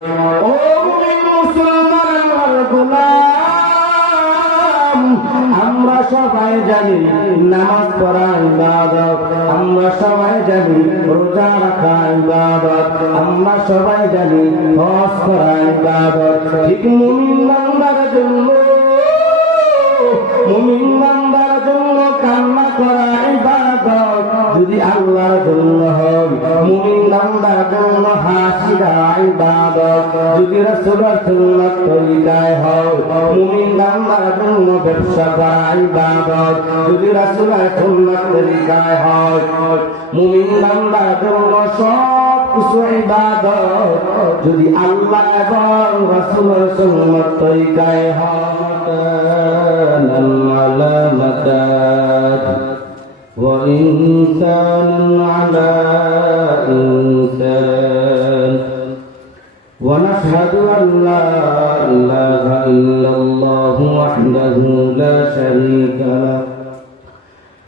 ও মুমিন মুসলমান গোলাম, আমরা সবাই জানি নামাজ পড়া ইবাদত, আমরা সবাই জানি রোজা রাখা ইবাদত, আমরা সবাই জানি হজ করা ইবাদত। ঠিক মুমিন বান্দার জন্য, মুমিন বান্দার জন্য কান্না করা ইবাদত যদি আল্লাহর জন্য হয়, মুমিন বান্দার জন্য হাসি দেওয়া ইবাদত যদি রাসূলের সুন্নাত তরিকায় হয়, মুমিন বান্দার জন্য ব্যবসা করা ইবাদত যদি রাসূলের সুন্নাত তরিকায় হয়, মুমিন বান্দার জন্য সব কিছু ইবাদত যদি আল্লাহ এবং রাসূলের সুন্নাত তরিকায় হয়। وإنسان على إنسان ونشهد أن لا إله إلا الله وحده لا شريك له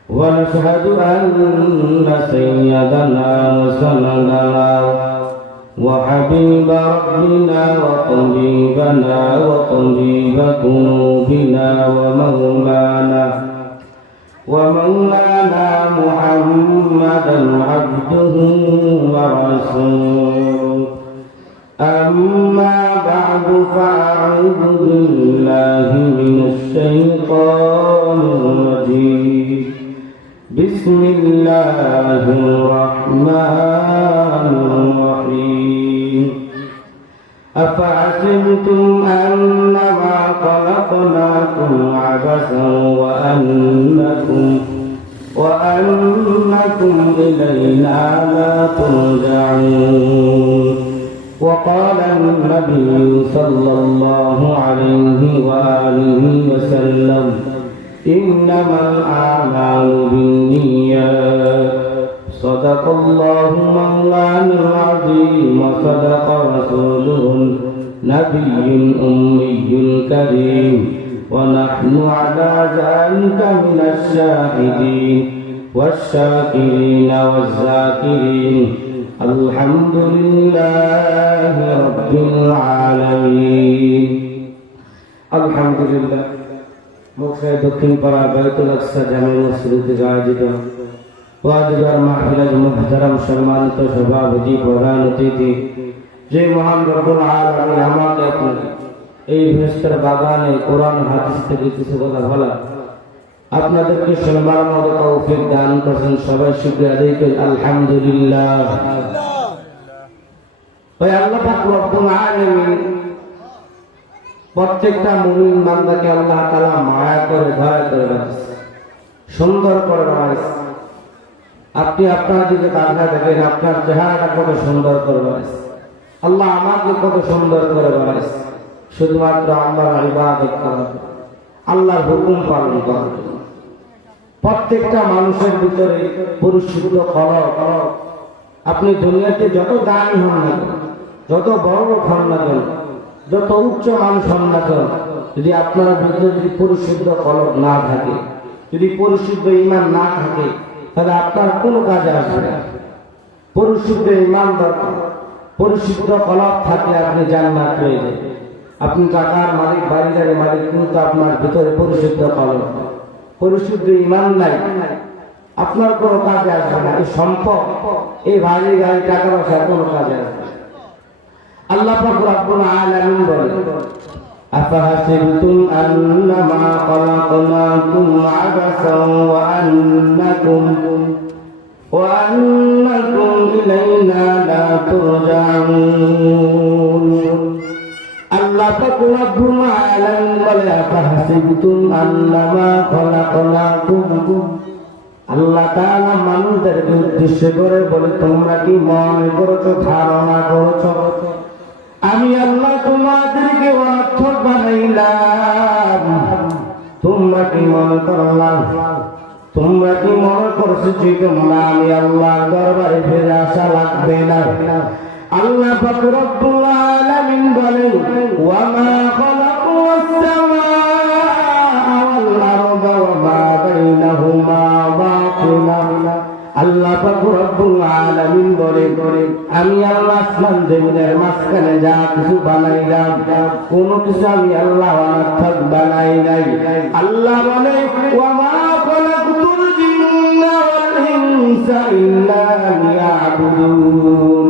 ونشهد أن سيدنا وسندنا وحبيب ربنا وطبيبنا وطبيب قلوبنا ومولانا محمدا عبده ورسوله. أما بعد فأعوذ بالله من الشيطان الرجيم. بسم الله الرحمن الرحيم. أفحسبتم أنما خلقناكم عبثا وأنكم إلينا لا ترجعون. وقال النبي صلى الله عليه وآله وسلم إنما الأعمال بالنيات. صدق الله مولانا العظيم وصدق رسوله النبي الأمي الكريم ونحن على ذلك من الشاهدين والشاكرين والذاكرين. الحمد لله رب العالمين. الحمد لله. মুখে দক্ষিণ পাড়া বাইতুল আকসা জামে মসজিদ থেকে আয়োজিত ওয়াজিবার মাহফিলের মুহতারাম সম্মানিত সভাপতি প্রধান অতিথি, যে মহান রব্বুল আলামিন আমাকে এই ভেস্তের বাগানে কোরআন হাদিস থেকে কিছু কথা বলা, আপনাদেরকে শোনার মতো তৌফিক দান করেছেন। সবাই শুকরিয়া আদায় করি আলহামদুলিল্লাহ। ওই আল্লাহ পাক রব্বুল আলামিন প্রত্যেকটা মুমিন বান্দাকে আল্লাহ তাআলা মায়া করে দয়া করে রাখছে, সুন্দর করে রাখছে। আপনি আপনার দিকে তাকিয়ে দেখেন, আপনার চেহারাটা কত সুন্দর করে বানাইছে আল্লাহ, আমাকে কত সুন্দর করে বানাইছে শুধুমাত্র আল্লাহর ইবাদত করার, আল্লাহর হুকুম পালন করার জন্য। প্রত্যেকটা মানুষের ভিতরে পরিশুদ্ধ কলব। আপনি দুনিয়াতে যত দামি হন না কেন, যত বড় হন না কেন, যত উচ্চ মানুষ হন না কেন, যদি আপনার ভিতরে যদি পরিশুদ্ধ কলব না থাকে, যদি পরিশুদ্ধ ঈমান না থাকে, তাহলে আপনার কোনো কাজে আসবে না। পরিশুদ্ধ ঈমান দরকার, পরিশুদ্ধ কলব থাকলে আপনি জান্নাত পেয়ে যাবেন। আপনি টাকার মালিক, বাড়ির মালিক, কিন্তু আপনার ভিতরে পরিশুদ্ধ কলব, পরিশুদ্ধ ঈমান নাই, আপনার কোনো কাজে আসবে না। এই সম্পদ, এই বাড়ি গাড়ি, টাকা পয়সা কোনো কাজে আসবে না। আল্লাহ পাক রব্বুল আলামিন বলেন, আফাহাসিবতুম আন্নামা খালাকনাকুম আবাসান ওয়া আন্নাকুম ইলাইনা লা তুরজাউন। আল্লাহ পাক রব্বুল আলামিন বলেন, আফাহাসিবতুম আন্নামা খালাকনাকুম, আল্লাহ তাআলা মানুষদেরকে উদ্দেশ্য করে বলে, তোমরা কি মনে করছো, ধারণা করছো আমি আল্লাহ তোমাদেরকে অনর্থক বানাইলাম? তোমরা কি মনে করলাম, তোমরা কি মনে করছো যে তোমরা আমি আল্লাহর দরবারে ফিরে আসা লাগবে না? আল্লাহ পাক রব্বুল আলামিন বলেন, ওয়া মা খালাকুস সামাআ ওয়াল আরদা ওয়া মা বাইনাহুমা বাতিলা। আল্লাহ পাক রব্বুল আলামিন বলেন, আমি আল্লাহ আসমান জমিনের মাঝখানে যা কিছু বানাইলাম কোনো কিছু আমি আল্লাহ অনর্থক বানাই নাই। আল্লাহ বলে ওয়া মা খালাকতুল জিন্না ওয়াল ইনসা ইল্লা লিয়াবুদুন।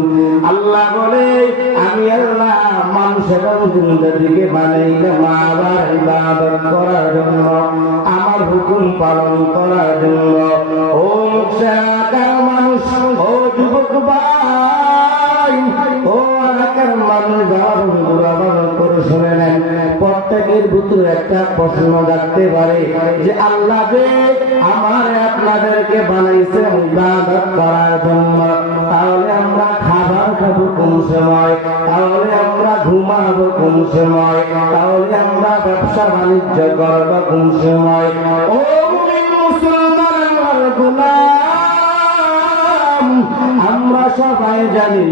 আল্লাহ বলে আমি আল্লাহ মানুষের জিন্দেগিকে বানাইলাম আমার ইবাদত করার জন্য, আমার হুকুম পালন করার জন্য। ও মুশরিক মানুষ, ও যুবক ভাই, ও এলাকার মানুষ, বন্ধুরা ভালো করে শুনে নেন। প্রত্যেকের ভিতরে একটা প্রশ্ন জাগতে পারে যে আল্লাহ যে আমার আপনাদেরকে বানাইছে ইবাদত করার জন্য, তাহলে আমরা খাবার খাবো কোন সময়, তাহলে আমরা ঘুমাবো কোন সময়, তাহলে আমরা ব্যবসা বাণিজ্য করবো কোন সময়? ও মুমিন মুসলমান গোলাম, আমরা সবাই জানি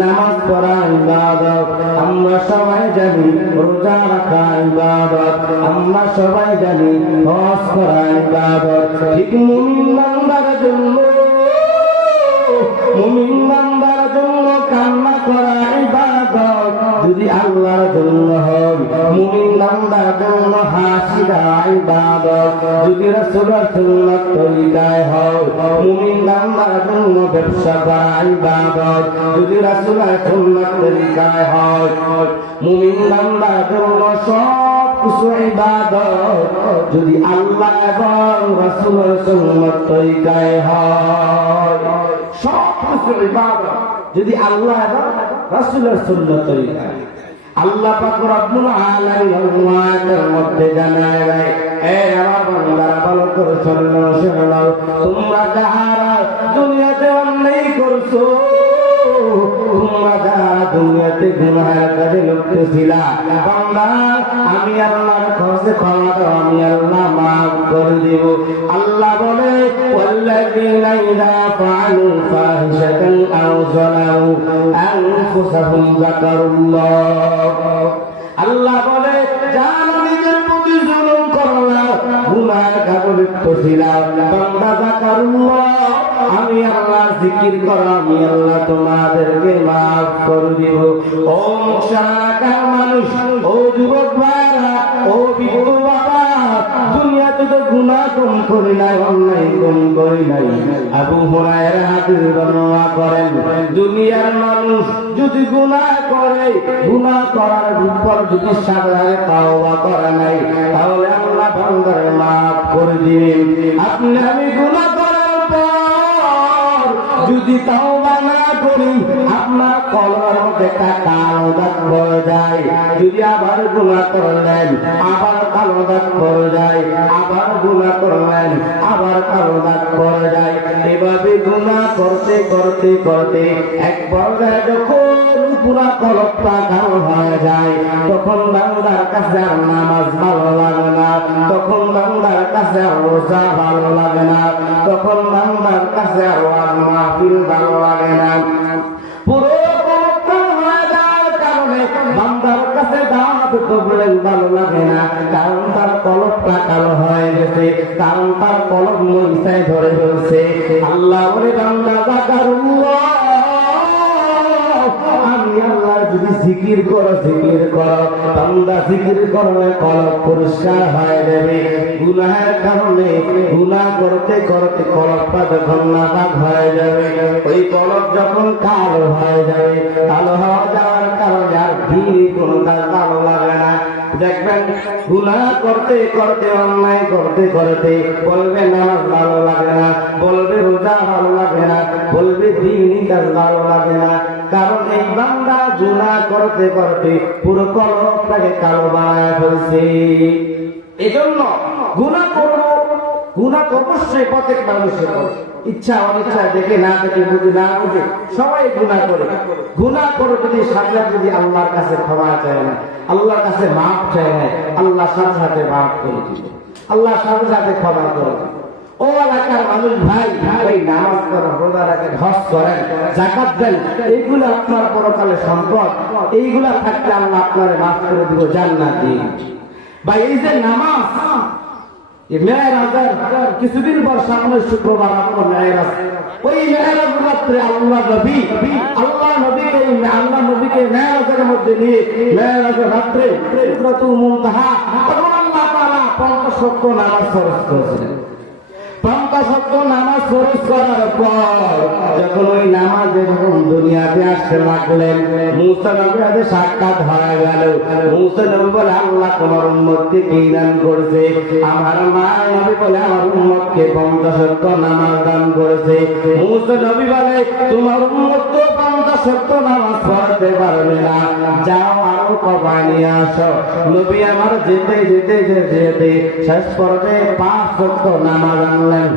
নামাজ পড়া ইবাদত, আমরা সবাই জানি রোজা রাখা ইবাদত, আমরা সবাই জানি হজ করা ইবাদত। ঠিক মুমিন বান্দার জন্য, মুমিন বান্দার জন্য কান্না করা ইবাদত যদি আল্লাহর জন্য হয়, মুমিন বান্দার জন্য হাসি দেওয়া ইবাদত যদি রাসূলের সুন্নাত তরিকায় হয়, মুমিন বান্দার জন্য ব্যবসা করা ইবাদত যদি রাসূলের সুন্নাত তরিকায় হয়, মুমিন বান্দার জন্য সব কিছু ইবাদত যদি আল্লাহ এবং রাসূলের সুন্নাত তরিকায় হয়। সব কিছু ইবাদত যদি আল্লাহ এবং রাসূলের সুন্নাত তরিকায়। আল্লাহ পাক রব্বুল আলামিন আয়াতের মধ্যে জানায় দেয়, এ আমার বান্দারা ভালো করে শোনো, তোমরা যারা দুনিয়াতে অন্যায় করছো, তোমরা যারা দুনিয়াতে গুনাহের কাজে লিপ্ত ছিলা, বান্দা আমি আল্লাহর কাছে ক্ষমা দাও, আমি আল্লাহ মাফ করে দেব। আল্লাহ বলে ওয়াল্লাযীনা ইযা ফাআলু ফাহিশাতান আও যালামু আনফুসাহুম যাকারুল্লাহ। আল্লাহ বলে যারা নিজের প্রতি জুলুম করলা, গুনাহের কাজে লিপ্ত ছিলা, বান্দা যাকারুল্লাহ, আমি আল্লাহ জিকির করো, আমি আল্লাহ তোমাদেরকে মাফ করে দিব। ও মুশরিক মানুষ, ও যুবক ভাইরা, ও বৃদ্ধ বাবা, দুনিয়াতে তো গুনাহ কম করি নাই, অন্যায় কম করি নাই। আবু হুরায়রা হাদিস বর্ণনা করেন, দুনিয়ার মানুষ যদি গুনাহ করে, গুনাহ করার পর যদি সাধারণ তাওবা করে নাই, তাহলে আল্লাহ বান্দারে মাফ করে দিবেন। আপনি আমি গুনাহ করার পর যদি তাওবা না করি, আপনার কলমের মধ্যে একটা কালো দাগ পড়ে যায়, যদি আবার গুনাহ করলেন আবার কালো দাগ পড়ে যায়, আবার গুনাহ করলেন আবার কালো দাগ পড়ে যায়। এভাবে গুনাহ করতে করতে করতে এক পর্যায়ে যখন পুরা কলমটা কালো হয়ে যায়, তখন বান্দার কাছে আর নামাজ ভালো লাগে না, তখন বান্দার কাছে আর রোজা ভালো লাগে না, তখন বান্দার কাছে আর ওয়াজ মাহফিল ভালো লাগে না। পুরো কলমটা হয়ে যাওয়ার কারণে বান্দার কাছে দাওয়াত কবুল ভালো লাগে না, কারণ তার কলমটা কালো হয়ে গেছে, কারণ তার কলম মরিচায় ধরে ফেলছে। আল্লাহ বলে বান্দা যাকারুল্লাহ, আমি আল্লাহ যদি জিকির করো, জিকির করো, বান্দা জিকির করলে কলব পরিষ্কার হয়ে যাবে। গুনাহের কারণে গুনাহ করতে করতে কলবটা যখন নাপাক হয়ে যাবে, ওই কলব যখন কালো হয়ে যাবে, কালো হয়ে যাওয়ার কারণে আর ভিড় কোনো ভালো লাগে না। দেখবেন গুনাহ করতে করতে, অন্যায় করতে করতে বলবে নামাজ ভালো লাগে না, বলবে রোজা ভালো লাগে না, বলবে দ্বীনি কাজ ভালো লাগে না, কারণ এই বান্দা গুনাহ করতে করতে পুরো কলবটাকে কালো বানায় ফেলছে। এজন্য গুনাহ করব, গুনাহ অবশ্যই প্রত্যেক মানুষের ইচ্ছা অনিচ্ছা দেখে না দেখে বুঝে না বুঝে সবাই গুনাহ করে। গুনাহ করে যদি সাথে যদি আল্লাহর কাছে ক্ষমা চায় না, আল্লাহর কাছে মাফ চায় না, আল্লাহ সাথে সাথে মাফ করে দিবে, আল্লাহ সাথে সাথে ক্ষমা করে দিবে। ও এলাকার মানুষ ভাই, ভাই নামাজ পড়েন, রোজা রাখেন, হজ করেন, যাকাত দেন, এইগুলো আপনার পরকালে সম্পদ, এইগুলা থাকলে আল্লাহ আপনারে মাফ করে দিব, জান্নাত দিবেন। ভাই এই যে নামাজ, মেরাজের কিছুদিন পর সামনে শুক্রবার আপনার মেরাজ, ওই মেরাজ রাত্রে আল্লাহ নবীকে মেরাজের মধ্যে নিয়ে মেরাজের রাত্রে সিদরাতুল মুনতাহা তখন আল্লাহ তাআলা 50 ওয়াক্ত নামাজ ফরজ করেছিলেন। 50 ওয়াক্ত নামাজ ফরজ করার পর যখন ওই নামাজে যখন দুনিয়াতে আসতে লাগলেন, মুসা নবীর সাক্ষাৎ হয়ে গেল। মুসা নবী বলে, আল্লাহ তোমার উম্মতকে কি দান করেছে? আমার মা নবী বলে, আমার উম্মতকে 50 ওয়াক্ত নামাজ দান করেছে। মুসা নবী বলে, তোমার উম্মত তো 50 ওয়াক্ত নামাজ পড়তে পারবে না, যাও আরো কবা নিয়ে আসো। নবী আমার যেতে যেতে যেতে শেষ পর্যায়ে 5 ওয়াক্ত নামাজ আনলেন।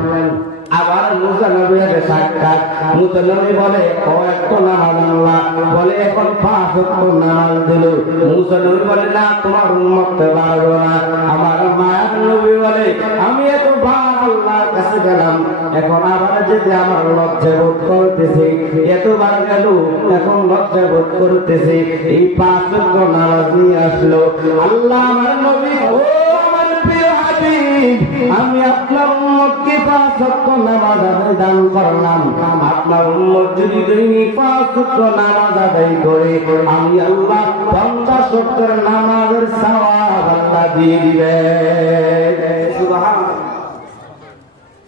আবার মুসা নবীর সাক্ষাৎ, মুসা নবী বলে, কয়েকটা নামাজ আনলা? বলে, এখন 5 ওয়াক্ত নামাজ দিল। মুসা নবী বলে, না তোমার উম্মত পারবো না। আমার মায়ের নবী বলে, আমি এতবার আল্লাহর কাছে গেলাম, এখন আবার যেতে আমার লজ্জা বোধ করতেছে। এতবার গেল, এখন লজ্জা বোধ করতেছে। এই 5 ওয়াক্ত নামাজ নিয়ে আসলো। আল্লাহ আমার নবী, ও আমার প্রিয় হাবিব, আমি আপনার উম্মতকে 5 ওয়াক্ত নামাজ আদায় দান করলাম। আপনার উম্মত যদি 5 ওয়াক্ত নামাজ আদায় করে, আমি আল্লাহ 50 ওয়াক্তের নামাজের সওয়াব আল্লাহ দিয়ে দিবেন। সুবহানাল্লাহ।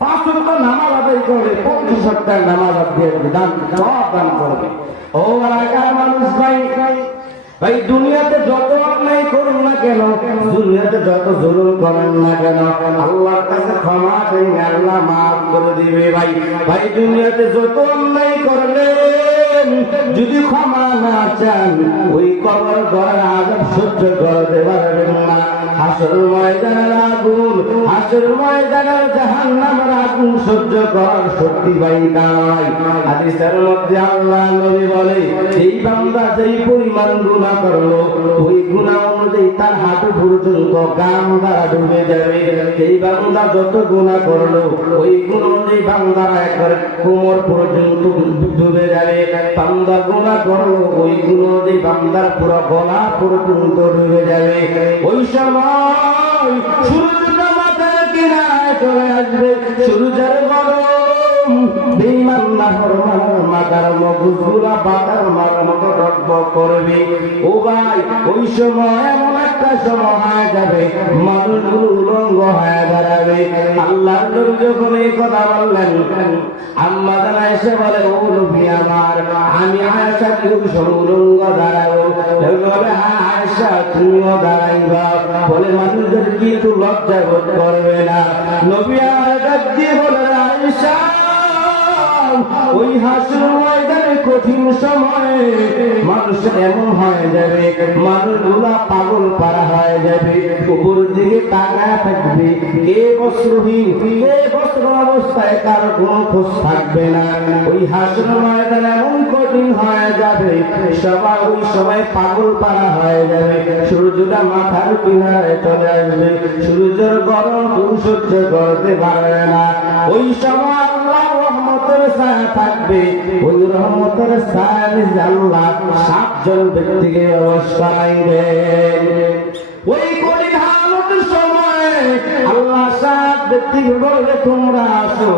5 ওয়াক্ত নামাজ আদায় করে 50 ওয়াক্তের নামাজ দিয়ে দান সওয়াব দান করবে। ও এলাকার মানুষ ভাই, দুনিয়াতে যত অন্যায় করুন না কেন, দুনিয়াতে যত জুলুম করেন না কেন, আল্লাহর কাছে ক্ষমা চাইলে আল্লাহ মাফ করে দিবে। ভাই দুনিয়াতে যত অন্যায় করলেন, যদি ক্ষমা না চান, ওই কবর ঘরের আযাব সহ্য করতে পারবেন না। হাসর ময়দানের আগুন, হাসর ময়দানের জাহান্নামের আগুন সহ্য করার শক্তি ভাই নাই। হাদিসের মধ্যে আল্লাহ নবী বলে, এই বান্দা যেই পরিমাণ গুনাহ করলো, ওই গুনাহ অনুযায়ী তার হাঁটু পর্যন্ত গাম দ্বারা ডুবে যাবে। এই বান্দা যত গুনাহ করলো, ওই গুণ অনুযায়ী বান্দারা একবার কোমর পর্যন্ত ডুবে যাবে। বান্দা গুনাহ করলো, ওই গুণ অনুযায়ী বান্দার পুরো গলা পর্যন্ত ডুবে যাবে। ওই সময় সূর্যটা মাথার কিনারে চলে আসবে, সূর্যের গরম বেঈমান নাফরমান মাথার মগজগুলা বাতার মারার মতো টকবক করবে। ও ভাই, ওই সময় এমন একটা সময় হয়ে যাবে, মানুষগুলো উলঙ্গ হয়ে দাঁড়াবে। আল্লাহর নবী যখন এই কথা বললেন, আম্মা জানা এসে বলে, ও নবী আমার, আমি আয়েশা কি উলঙ্গ দাঁড়াবো? বলে, হ্যাঁ আয়েশা, তুমিও দাঁড়াইবা। বলে, মানুষদের কিন্তু লজ্জা বোধ করবে না? নবী আমার ডাক দিয়ে বলে, আয়েশা, ওই হাসর ময়দানে কঠিন সময়ে মানুষ এমন হয়ে যাবে, মানুষগুলা পাগল পারা হয়ে যাবে, উপর দিকে তাকায় থাকবে, কে বস্ত্রহীন, কে বস্ত্র অবস্থায় কার কোনো খোঁজ থাকবে না। ওই হাসর ময়দান এমন কঠিন হয়ে যাবে, সবাই ওই সময় পাগল পারা হয়ে যাবে। সূর্যটা মাথার কিনারে চলে আসবে, সূর্যের গরম কেউ সহ্য করতে পারবে না। ওই সময় আল্লাহ রহমতের ছায়া থাকবে, ওই রহমতের ছায়া নিয়ে আল্লাহ 7 জন ব্যক্তিকে অবস্থা আইবেন। ওই কঠিন হালতের সময় আল্লাহ 7 ব্যক্তিকে বলবে, তোমরা আসো,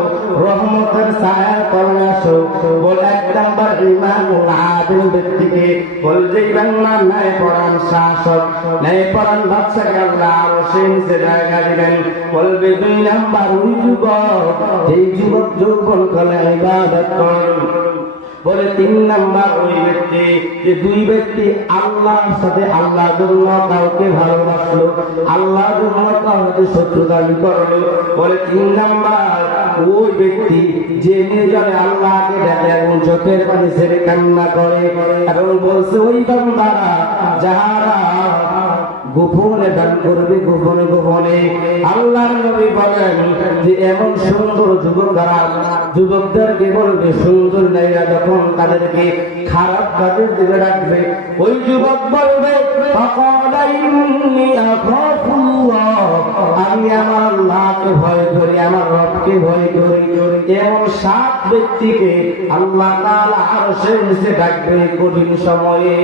রহমতের ছায়ার তলে আসো। বলে, 1 নাম্বার ইমামুল আদিল ব্যক্তিকে বলবে, বাংলা ন্যায় পরাণ শাসক, ন্যায় পরাণ বাদশাকে আল্লাহ আরশের নিচে জায়গা দিবেন। বলবে, 2 নাম্বার ওই যুবক, এই যুবক যৌবন কালে ইবাদত করেন। বলে, 3 নাম্বার ওই ব্যক্তি, যে 2 ব্যক্তি আল্লাহর সাথে আল্লাহর জন্য কাউকে ভালোবাসলো, আল্লাহর জন্য কাউকে শত্রুতা করলো। বলে, 3 নাম্বার ওই ব্যক্তি যে নিজরে আল্লাহকে ডাকে এবং চোখের পানি ছেড়ে কান্না করে, এবং বলছে, ওই বান্দারা যাহারা গোপনে দান করবে, গোপনে গোপনে। আল্লাহর নবী বলেন যে এমন সুন্দর যুবকদেরকে বলবে, সুন্দর নারীরা যখন তাদেরকে খারাপ কাজের দিকে রাখবে, ওই যুবক বলবে, আমি আমার আল্লাহকে ভয় করি, আমার রবকে ভয় করি। এমন 7 ব্যক্তিকে আল্লাহ তাআলা আরশের নিচে ডাকবে কঠিন সময়ে।